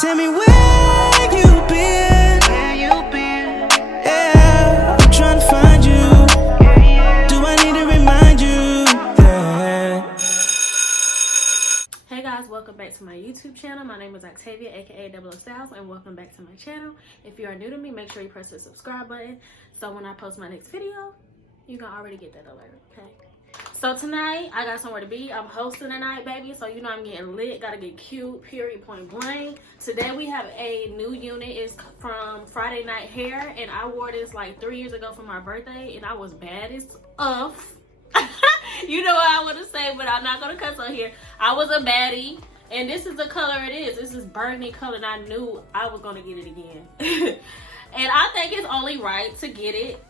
Tell me where you been. Yeah, I'm trying to find you. Do I need to remind you? Yeah. Hey guys, welcome back to my YouTube channel. My name is Octavia, aka Double O Styles, and welcome back to my channel. If you are new to me, make sure you press the subscribe button so when I post my next video, you can already get that alert, okay? So tonight, I got somewhere to be. I'm hosting tonight, baby, so you know I'm getting lit. Gotta get cute, period, point blank. Today we have a new unit. It's from Friday Night Hair, and I wore this like 3 years ago for my birthday, and I was bad as uff. You know what I want to say, but I'm not gonna cuss on here. I was a baddie, and this is the color it is. This is burgundy color, and I knew I was gonna get it again. And I think it's only right to get it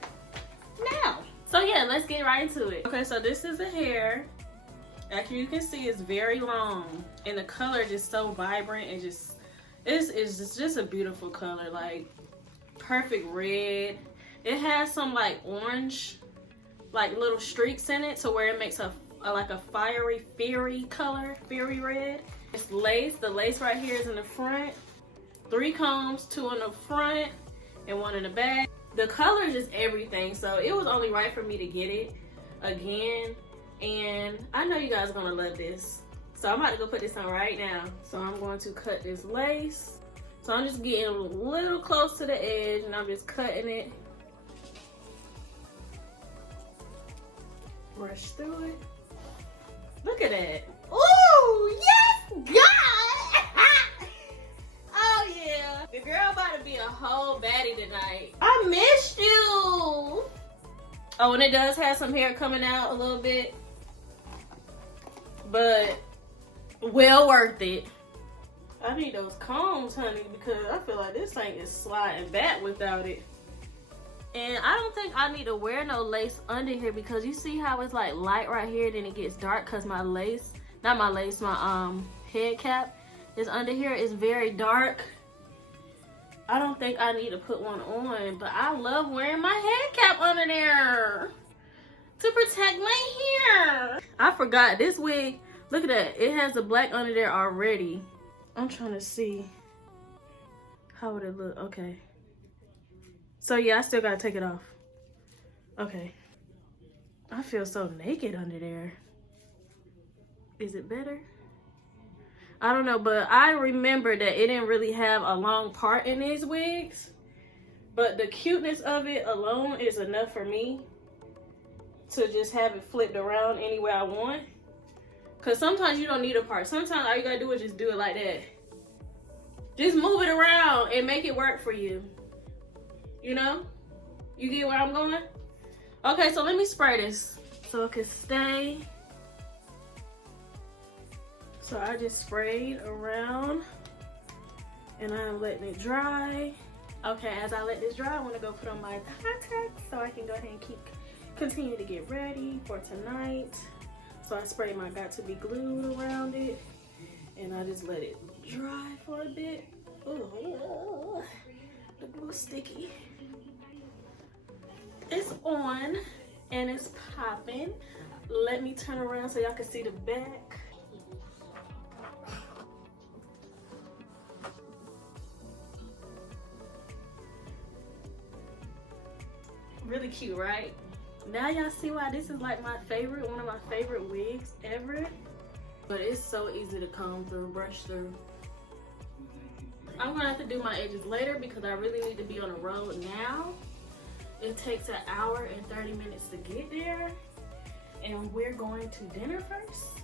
now. So yeah, let's get right into it. Okay, so this is the hair. As you can see, it's very long, and the color is just so vibrant and just it's just a beautiful color, like perfect red. It has some like orange, like little streaks in it, to where it makes a like a fiery color, fiery red. It's lace. The lace right here is in the front. 3 combs, 2 on the front and 1 in the back. The color is just everything, so it was only right for me to get it again. And I know you guys are gonna love this, so I'm about to go put this on right now. So I'm going to cut this lace. So I'm just getting a little close to the edge, and I'm just cutting it. Brush through it. Look at that. Ooh, yes, God. Oh yeah, the girl about to be a whole baddie tonight. I missed you. Oh, and it does have some hair coming out a little bit, but well worth it. I need those combs, honey, because I feel like this thing is sliding back without it. And I don't think I need to wear no lace under here, because you see how it's like light right here, then it gets dark because my lace, not my lace, my head cap is under here. It's very dark. I don't think I need to put one on, but I love wearing my head cap under there to protect my hair. I forgot this wig. Look at that. It has the black under there already. I'm trying to see how would it look. Okay. So yeah, I still gotta take it off. Okay. I feel so naked under there. Is it better? I don't know, but I remember that it didn't really have a long part in these wigs. But the cuteness of it alone is enough for me to just have it flipped around any way I want. Because sometimes you don't need a part. Sometimes all you gotta do is just do it like that. Just move it around and make it work for you. You know? You get where I'm going? Okay, so let me spray this so it can stay. So I just sprayed around and I'm letting it dry. Okay, as I let this dry, I want to go put on my contacts so I can go ahead and continue to get ready for tonight. So I sprayed my got to be glued around it, and I just let it dry for a bit. Ooh, the glue sticky. It's on and it's popping. Let me turn around so y'all can see the back. Really cute, right? Now y'all see why this is like my favorite, one of my favorite wigs ever. But it's so easy to comb through, brush through. I'm gonna have to do my edges later because I really need to be on the road now. It takes 1 hour and 30 minutes to get there, and we're going to dinner first,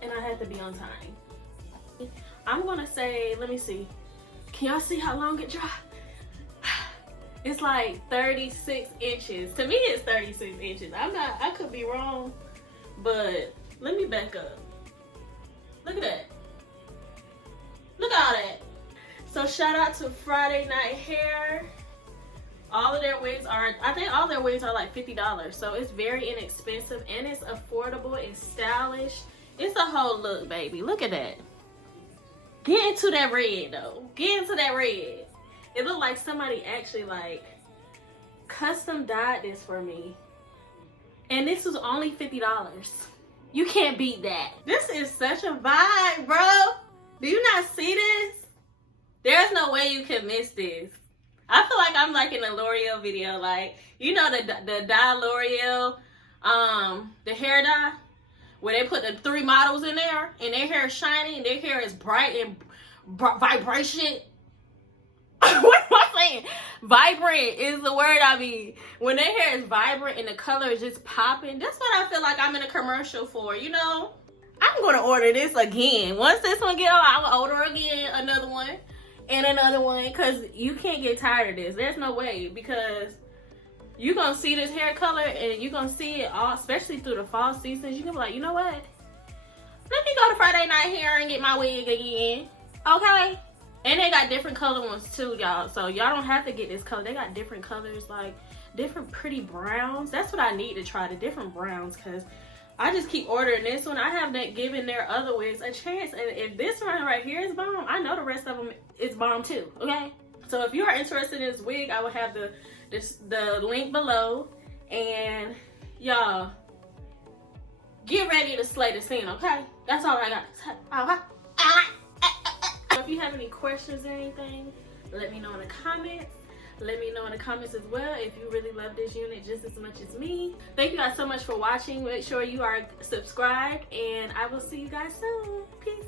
and I have to be on time. I'm gonna say, let me see, can y'all see how long it dry? It's like 36 inches. To me, it's 36 inches. I could be wrong, but let me back up. Look at that. Look at all that. So shout out to Friday Night Hair. All of their wigs are, I think all their wigs are like $50. So it's very inexpensive and it's affordable, it's stylish. It's a whole look, baby. Look at that. Get into that red though. Get into that red. It looked like somebody actually like custom dyed this for me. And this was only $50. You can't beat that. This is such a vibe, bro. Do you not see this? There's no way you can miss this. I feel like I'm like in a L'Oreal video, like, you know, the dye L'Oreal, the hair dye, where they put the 3 models in there, and their hair is shiny, and their hair is bright and vibration. What am I saying? Vibrant is the word I mean. When their hair is vibrant and the color is just popping, that's what I feel like I'm in a commercial for, you know? I'm going to order this again. Once this one get out, I'll order again, another one, and another one, because you can't get tired of this. There's no way, because you're going to see this hair color, and you're going to see it all, especially through the fall seasons. You're going to be like, you know what? Let me go to Friday Night Hair and get my wig again. Okay? And they got different color ones too, y'all. So y'all don't have to get this color. They got different colors, like different pretty browns. That's what I need to try, the different browns, because I just keep ordering this one. I haven't given their other wigs a chance. And if this one right here is bomb, I know the rest of them is bomb too, okay? So if you are interested in this wig, I will have the link below. And y'all, get ready to slay the scene, okay? That's all I got to say. Okay? If you have any questions or anything, let me know in the comments. Let me know in the comments as well if you really love this unit just as much as me. Thank you guys so much for watching. Make sure you are subscribed, and I will see you guys soon. Peace.